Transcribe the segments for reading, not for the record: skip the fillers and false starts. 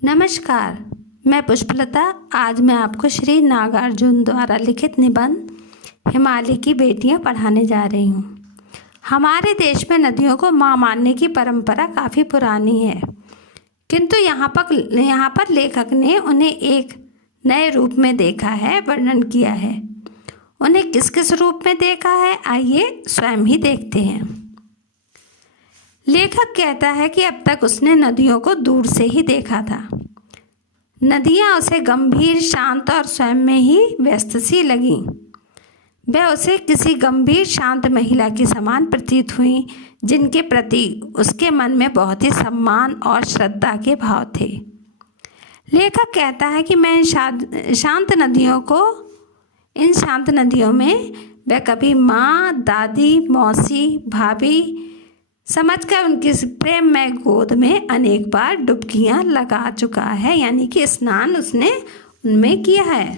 नमस्कार, मैं पुष्पलता। आज मैं आपको श्री नागार्जुन द्वारा लिखित निबंध हिमालय की बेटियां पढ़ाने जा रही हूँ। हमारे देश में नदियों को माँ मानने की परंपरा काफ़ी पुरानी है, किंतु यहाँ पर लेखक ने उन्हें एक नए रूप में देखा है, वर्णन किया है। उन्हें किस किस रूप में देखा है, आइए स्वयं ही देखते हैं। लेखक कहता है कि अब तक उसने नदियों को दूर से ही देखा था। नदियाँ उसे गंभीर, शांत और स्वयं में ही व्यस्त सी लगीं। वह उसे किसी गंभीर, शांत महिला की समान प्रतीत हुई, जिनके प्रति उसके मन में बहुत ही सम्मान और श्रद्धा के भाव थे। लेखक कहता है कि मैं इन शांत नदियों में वह कभी माँ, दादी, मौसी, भाभी समझकर उनकी प्रेम में गोद में अनेक बार डुबकियां लगा चुका है, यानी कि स्नान उसने उनमें किया है।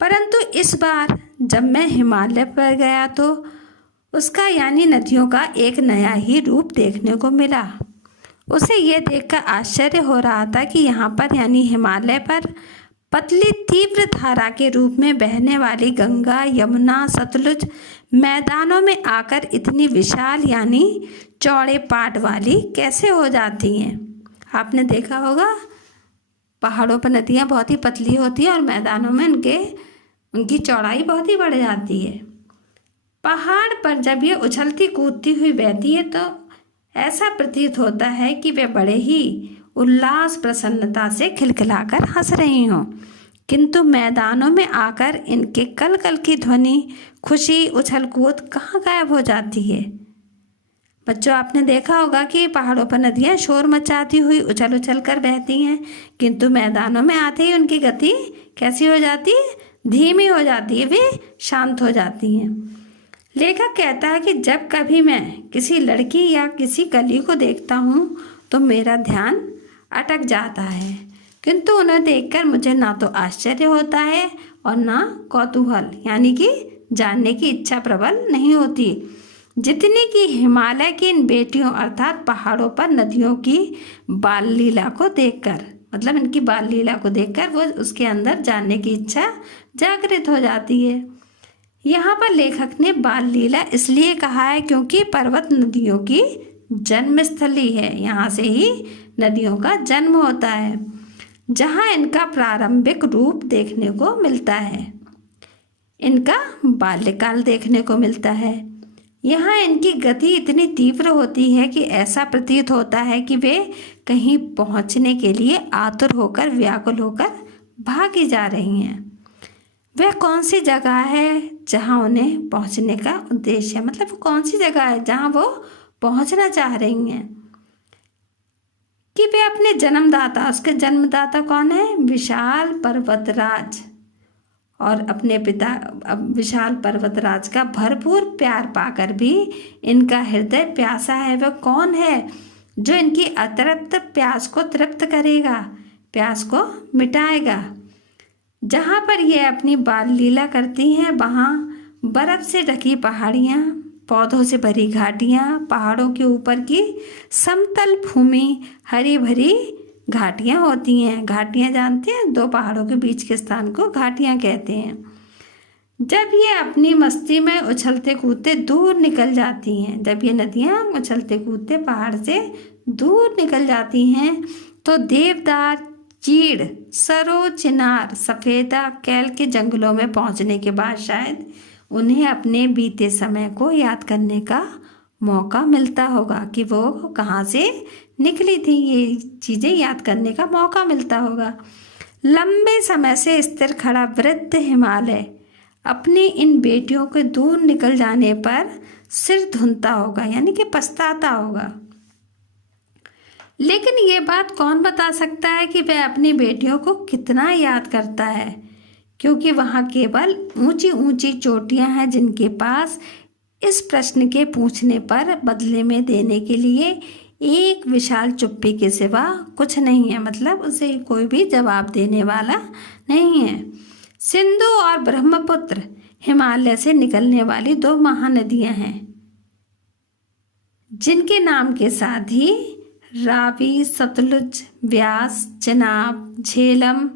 परंतु इस बार जब मैं हिमालय पर गया तो उसका यानी नदियों का एक नया ही रूप देखने को मिला। उसे यह देखकर आश्चर्य हो रहा था कि यहाँ पर यानी हिमालय पर पतली तीव्र धारा के रूप में बहने वाली गंगा, यमुना, सतलुज मैदानों में आकर इतनी विशाल यानी चौड़े पाट वाली कैसे हो जाती हैं। आपने देखा होगा पहाड़ों पर नदियाँ बहुत ही पतली होती हैं और मैदानों में उनकी चौड़ाई बहुत ही बढ़ जाती है। पहाड़ पर जब ये उछलती कूदती हुई बहती है तो ऐसा प्रतीत होता है कि वे बड़े ही उल्लास, प्रसन्नता से खिलखिलाकर हंस रही हों, किंतु मैदानों में आकर इनके कल कल की ध्वनि, खुशी, उछल कूद कहाँ गायब हो जाती है। बच्चों, आपने देखा होगा कि पहाड़ों पर नदियाँ शोर मचाती हुई उछल उछल कर बहती हैं, किंतु मैदानों में आते ही उनकी गति कैसी हो जाती है, धीमी हो जाती है, वे शांत हो जाती हैं। लेखक कहता है कि जब कभी मैं किसी लड़की या किसी कली को देखता हूँ तो मेरा ध्यान अटक जाता है, किंतु उन्हें देखकर मुझे ना तो आश्चर्य होता है और ना कौतूहल यानी कि जानने की इच्छा प्रबल नहीं होती, जितनी कि हिमालय की इन बेटियों अर्थात पहाड़ों पर नदियों की बाल लीला को देखकर, मतलब इनकी बाल लीला को देखकर वो उसके अंदर जानने की इच्छा जागृत हो जाती है। यहाँ पर लेखक ने बाल लीला इसलिए कहा है क्योंकि पर्वत नदियों की जन्मस्थली है। यहाँ से ही नदियों का जन्म होता है, जहाँ इनका प्रारंभिक रूप देखने को मिलता है, इनका बाल्यकाल देखने को मिलता है। यहाँ इनकी गति इतनी तीव्र होती है कि ऐसा प्रतीत होता है कि वे कहीं पहुँचने के लिए आतुर होकर, व्याकुल होकर भागी जा रही हैं। वह कौन सी जगह है जहाँ उन्हें पहुँचने का उद्देश्य है, मतलब कौन सी जगह है जहाँ वो पहुँचना चाह रही हैं कि वे अपने जन्मदाता, उसके जन्मदाता कौन है, विशाल पर्वतराज, और अपने पिता विशाल पर्वतराज का भरपूर प्यार पाकर भी इनका हृदय प्यासा है। वह कौन है जो इनकी अतृप्त प्यास को तृप्त करेगा, प्यास को मिटाएगा। जहाँ पर ये अपनी बाल लीला करती हैं वहाँ बर्फ़ से ढकी पहाड़ियाँ, पौधों से भरी घाटियाँ, पहाड़ों के ऊपर की समतल भूमि, हरी भरी घाटियाँ होती हैं। घाटियाँ जानते हैं, दो पहाड़ों के बीच के स्थान को घाटियाँ कहते हैं। जब ये अपनी मस्ती में उछलते कूदते दूर निकल जाती हैं, जब ये नदियाँ उछलते कूदते पहाड़ से दूर निकल जाती हैं तो देवदार, चीड़, सरो, चिनार, सफ़ेदा, कैल के जंगलों में पहुँचने के बाद शायद उन्हें अपने बीते समय को याद करने का मौका मिलता होगा कि वो कहाँ से निकली थी, ये चीज़ें याद करने का मौका मिलता होगा। लंबे समय से स्थिर खड़ा वृद्ध हिमालय अपनी इन बेटियों के दूर निकल जाने पर सिर धुनता होगा, यानी कि पछताता होगा। लेकिन ये बात कौन बता सकता है कि वह अपनी बेटियों को कितना याद करता है, क्योंकि वहाँ केवल ऊंची ऊंची चोटियाँ हैं जिनके पास इस प्रश्न के पूछने पर बदले में देने के लिए एक विशाल चुप्पी के सिवा कुछ नहीं है, मतलब उसे कोई भी जवाब देने वाला नहीं है। सिंधु और ब्रह्मपुत्र हिमालय से निकलने वाली दो महानदियाँ हैं, जिनके नाम के साथ ही रावी, सतलुज, व्यास, चेनाब, झेलम,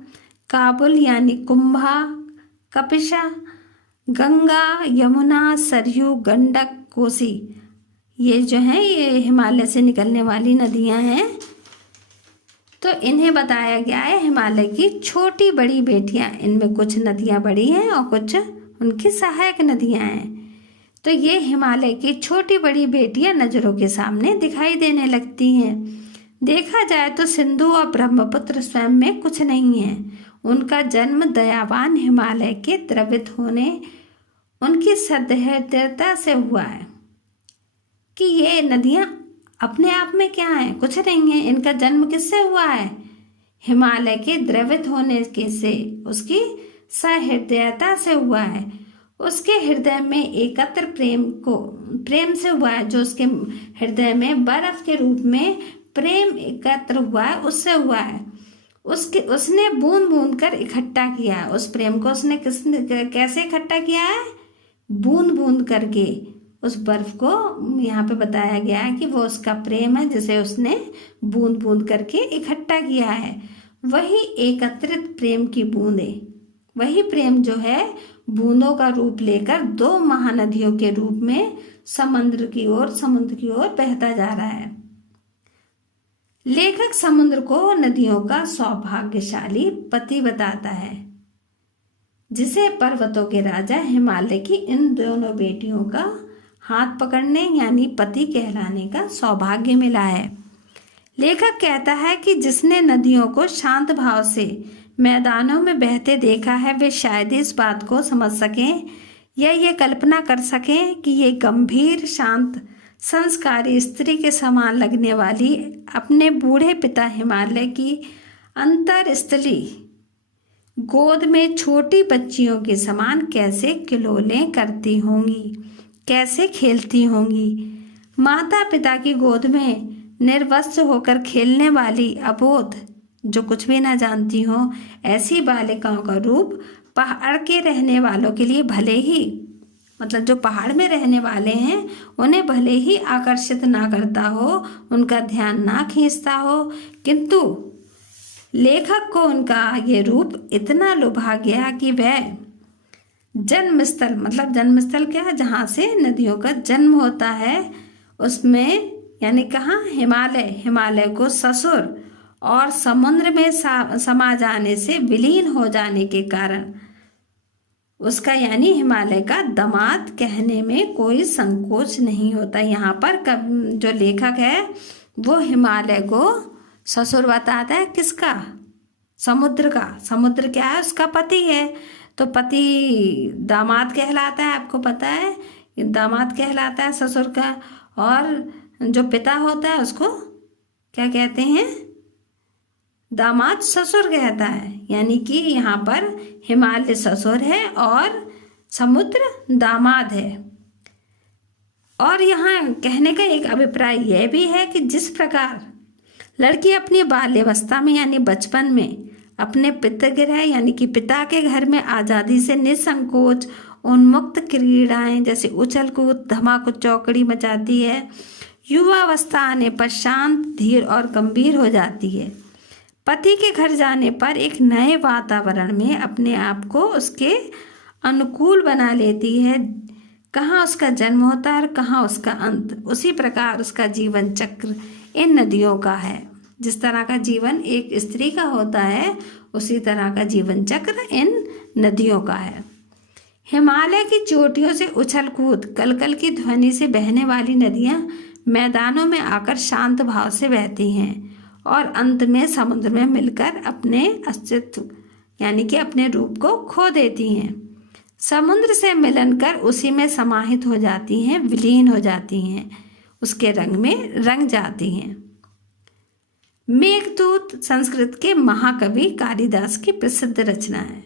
काबुल यानी कुंभा, कपिशा, गंगा, यमुना, सरयू, गंडक, कोसी, ये जो हैं ये हिमालय से निकलने वाली नदियां हैं। तो इन्हें बताया गया है हिमालय की छोटी बड़ी बेटियां। इनमें कुछ नदियां बड़ी हैं और कुछ उनकी सहायक नदियां हैं। तो ये हिमालय की छोटी बड़ी बेटियां नज़रों के सामने दिखाई देने लगती हैं। देखा जाए तो सिंधु और ब्रह्मपुत्र स्वयं में कुछ नहीं है। उनका जन्म दयावान हिमालय के द्रवित होने, उनकी सह्रदयता से हुआ है। कि ये नदियाँ अपने आप में क्या हैं, कुछ नहीं है। इनका जन्म किससे हुआ है? हिमालय के द्रवित होने के से, उसकी सहृदयता से हुआ है। उसके हृदय में एकत्र प्रेम से हुआ है। जो उसके हृदय में बर्फ के रूप में प्रेम एकत्र हुआ है, उससे हुआ है। उसने बूंद बूंद कर इकट्ठा किया है। उस प्रेम को उसने कैसे इकट्ठा किया है? बूंद बूंद करके। उस बर्फ को यहाँ पे बताया गया है कि वो उसका प्रेम है, जिसे उसने बूंद बूंद करके इकट्ठा किया है। वही एकत्रित प्रेम की बूंदें, वही प्रेम जो है बूंदों का रूप लेकर दो महानदियों के रूप में समुद्र की ओर बहता जा रहा है। लेखक समुद्र को नदियों का सौभाग्यशाली पति बताता है, जिसे पर्वतों के राजा हिमालय की इन दोनों बेटियों का हाथ पकड़ने यानी पति कहलाने का सौभाग्य मिला है। लेखक कहता है कि जिसने नदियों को शांत भाव से मैदानों में बहते देखा है, वे शायद इस बात को समझ सकें या ये कल्पना कर सकें कि ये गंभीर, शांत, संस्कारी स्त्री के समान लगने वाली अपने बूढ़े पिता हिमालय की अंतरस्थली गोद में छोटी बच्चियों के समान कैसे किलोलें करती होंगी, कैसे खेलती होंगी। माता पिता की गोद में निर्वस्त्र होकर खेलने वाली अबोध, जो कुछ भी ना जानती हो, ऐसी बालिकाओं का रूप पहाड़ के रहने वालों के लिए भले ही, मतलब जो पहाड़ में रहने वाले हैं, उन्हें भले ही आकर्षित ना करता हो, उनका ध्यान ना खींचता हो, किंतु लेखक को उनका ये रूप इतना लुभा गया कि वह जन्मस्थल, मतलब जन्मस्थल क्या है, जहाँ से नदियों का जन्म होता है, उसमें यानी कहाँ, हिमालय को ससुर और समुद्र में समा जाने से विलीन हो जाने के कारण उसका यानी हिमालय का दामाद कहने में कोई संकोच नहीं होता। यहाँ पर जो लेखक है वो हिमालय को ससुर बताता है। किसका? समुद्र का। समुद्र क्या है? उसका पति है। तो पति दामाद कहलाता है, आपको पता है, दामाद कहलाता है ससुर का। और जो पिता होता है उसको क्या कहते हैं? दामाद ससुर कहता है। यानी कि यहाँ पर हिमालय ससुर है और समुद्र दामाद है। और यहाँ कहने का एक अभिप्राय यह भी है कि जिस प्रकार लड़की अपनी बाल्यावस्था में यानी बचपन में अपने पितृगृह यानी कि पिता के घर में आज़ादी से निसंकोच उन्मुक्त क्रीड़ाएं जैसे उछल कूद, धमाको चौकड़ी मचाती है, युवावस्था आने पर शांत, धीर और गंभीर हो जाती है। पति के घर जाने पर एक नए वातावरण में अपने आप को उसके अनुकूल बना लेती है। कहाँ उसका जन्म होता है और कहाँ उसका अंत। उसी प्रकार उसका जीवन चक्र इन नदियों का है। जिस तरह का जीवन एक स्त्री का होता है, उसी तरह का जीवन चक्र इन नदियों का है। हिमालय की चोटियों से उछल कूद, कलकल की ध्वनि से बहने वाली नदियाँ मैदानों में आकर शांत भाव से बहती हैं और अंत में समुद्र में मिलकर अपने अस्तित्व यानी कि अपने रूप को खो देती हैं। समुद्र से मिलन कर उसी में समाहित हो जाती हैं, विलीन हो जाती हैं, उसके रंग में रंग जाती हैं। मेघदूत संस्कृत के महाकवि कालिदास की प्रसिद्ध रचना है,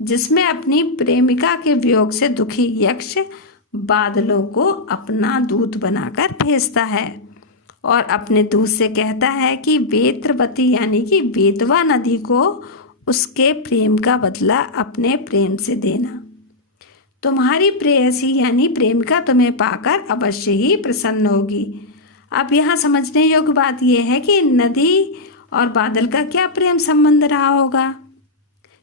जिसमें अपनी प्रेमिका के वियोग से दुखी यक्ष बादलों को अपना दूत बनाकर भेजता है और अपने दूत से कहता है कि वेत्रवती यानी कि बेतवा नदी को उसके प्रेम का बदला अपने प्रेम से देना। तुम्हारी प्रेयसी यानी प्रेमिका तुम्हें पाकर अवश्य ही प्रसन्न होगी। अब यहाँ समझने योग्य बात यह है कि नदी और बादल का क्या प्रेम संबंध रहा होगा।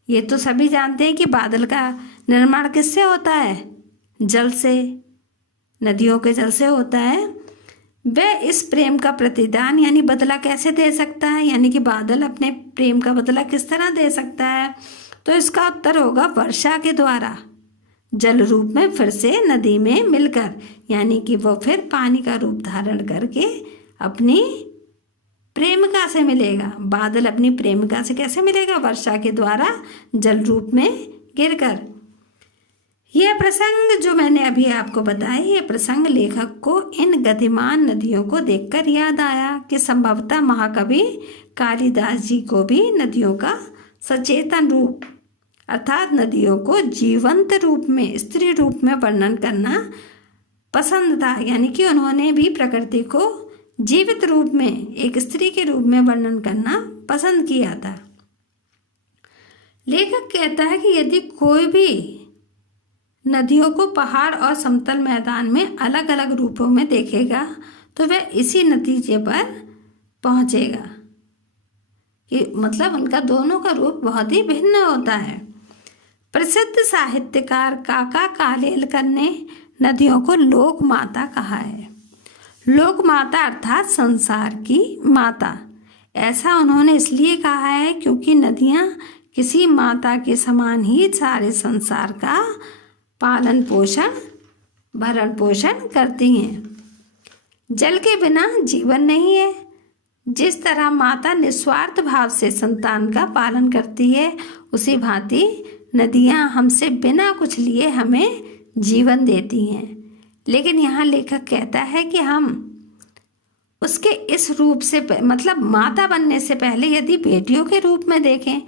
ये तो सभी जानते हैं कि बादल का निर्माण किससे होता है, जल से, नदियों के जल से होता है। वह इस प्रेम का प्रतिदान यानी बदला कैसे दे सकता है, यानी कि बादल अपने प्रेम का बदला किस तरह दे सकता है, तो इसका उत्तर होगा वर्षा के द्वारा, जल रूप में फिर से नदी में मिलकर, यानी कि वो फिर पानी का रूप धारण करके अपनी प्रेमिका से मिलेगा। बादल अपनी प्रेमिका से कैसे मिलेगा, वर्षा के द्वारा जल रूप में गिरकर। यह प्रसंग जो मैंने अभी आपको बताया, यह प्रसंग लेखक को इन गतिमान नदियों को देखकर याद आया कि संभवतः महाकवि कालिदास जी को भी नदियों का सचेतन रूप अर्थात नदियों को जीवंत रूप में, स्त्री रूप में वर्णन करना पसंद था, यानी कि उन्होंने भी प्रकृति को जीवित रूप में, एक स्त्री के रूप में वर्णन करना पसंद किया था। लेखक कहता है कि यदि कोई भी नदियों को पहाड़ और समतल मैदान में अलग अलग रूपों में देखेगा तो वह इसी नतीजे पर पहुंचेगा कि मतलब उनका दोनों का रूप बहुत ही भिन्न होता है। प्रसिद्ध साहित्यकार काका कालेलकर ने नदियों को लोक माता कहा है। लोक माता अर्थात संसार की माता। ऐसा उन्होंने इसलिए कहा है क्योंकि नदियाँ किसी माता के समान ही सारे संसार का पालन पोषण, भरण पोषण करती हैं। जल के बिना जीवन नहीं है। जिस तरह माता निस्वार्थ भाव से संतान का पालन करती है, उसी भांति नदियाँ हमसे बिना कुछ लिए हमें जीवन देती हैं। लेकिन यहाँ लेखक कहता है कि हम उसके इस रूप से मतलब माता बनने से पहले यदि बेटियों के रूप में देखें,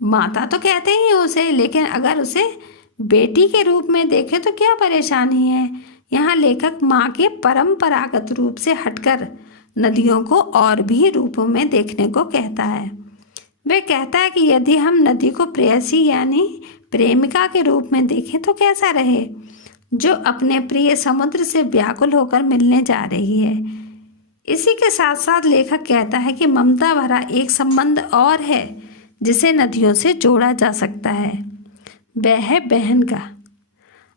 माता तो कहते ही उसे, लेकिन अगर उसे बेटी के रूप में देखें तो क्या परेशानी है। यहाँ लेखक माँ के परंपरागत रूप से हटकर नदियों को और भी रूपों में देखने को कहता है। वह कहता है कि यदि हम नदी को प्रेयसी यानी प्रेमिका के रूप में देखें तो कैसा रहे, जो अपने प्रिय समुद्र से व्याकुल होकर मिलने जा रही है। इसी के साथ साथ लेखक कहता है कि ममता भरा एक संबंध और है जिसे नदियों से जोड़ा जा सकता है, वह है बहन का।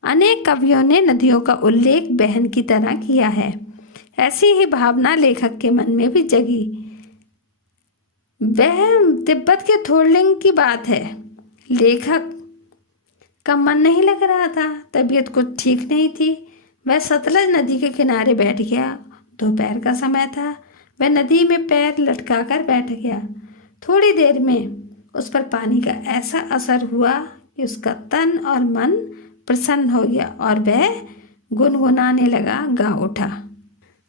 अनेक कवियों ने नदियों का उल्लेख बहन की तरह किया है। ऐसी ही भावना लेखक के मन में भी जगी। वह तिब्बत के थोरलिंग की बात है। लेखक का मन नहीं लग रहा था, तबीयत कुछ ठीक नहीं थी। वह सतलज नदी के किनारे बैठ गया। दोपहर का समय था। वह नदी में पैर लटकाकर बैठ गया। थोड़ी देर में उस पर पानी का ऐसा असर हुआ कि उसका तन और मन प्रसन्न हो गया और वह गुनगुनाने लगा, गा उठा।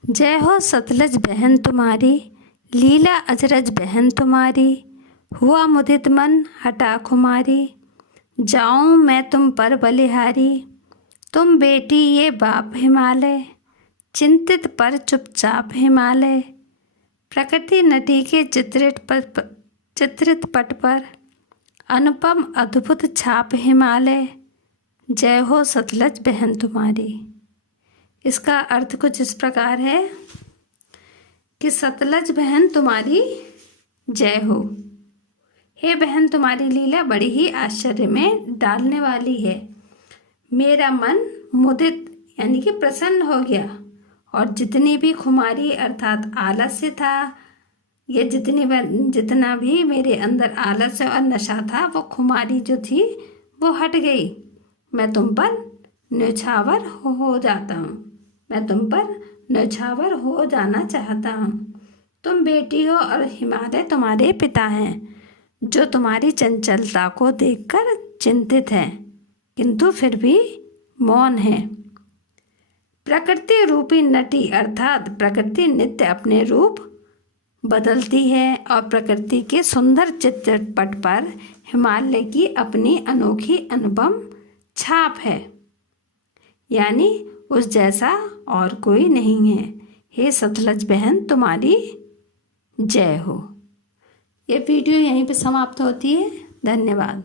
जय हो सतलज बहन तुम्हारी, लीला अजरज बहन तुम्हारी, हुआ मुदित मन हटा खुमारी, जाऊं मैं तुम पर बलिहारी, तुम बेटी ये बाप हिमालय, चिंतित पर चुपचाप हिमालय, प्रकृति नटी के चित्रित पट पर अनुपम अद्भुत छाप हिमालय, जय हो सतलज बहन तुम्हारी। इसका अर्थ कुछ इस प्रकार है कि सतलज बहन तुम्हारी जय हो। हे बहन, तुम्हारी लीला बड़ी ही आश्चर्य में डालने वाली है। मेरा मन मुदित यानी कि प्रसन्न हो गया और जितनी भी खुमारी अर्थात आलस्य था, ये जितना भी मेरे अंदर आलस्य और नशा था, वो खुमारी जो थी वो हट गई। मैं तुम पर न्यौछावर हो जाता हूँ। मैं तुम पर न्यौछावर हो जाना चाहता हूँ। तुम बेटी हो और हिमालय तुम्हारे पिता हैं, जो तुम्हारी चंचलता को देखकर चिंतित हैं, किंतु फिर भी मौन है। प्रकृति रूपी नटी अर्थात प्रकृति नित्य अपने रूप बदलती है और प्रकृति के सुंदर चित्रपट पर हिमालय की अपनी अनोखी अनुपम छाप है, यानी उस जैसा और कोई नहीं है। हे सतलज बहन तुम्हारी जय हो। ये वीडियो यहीं पे समाप्त होती है। धन्यवाद।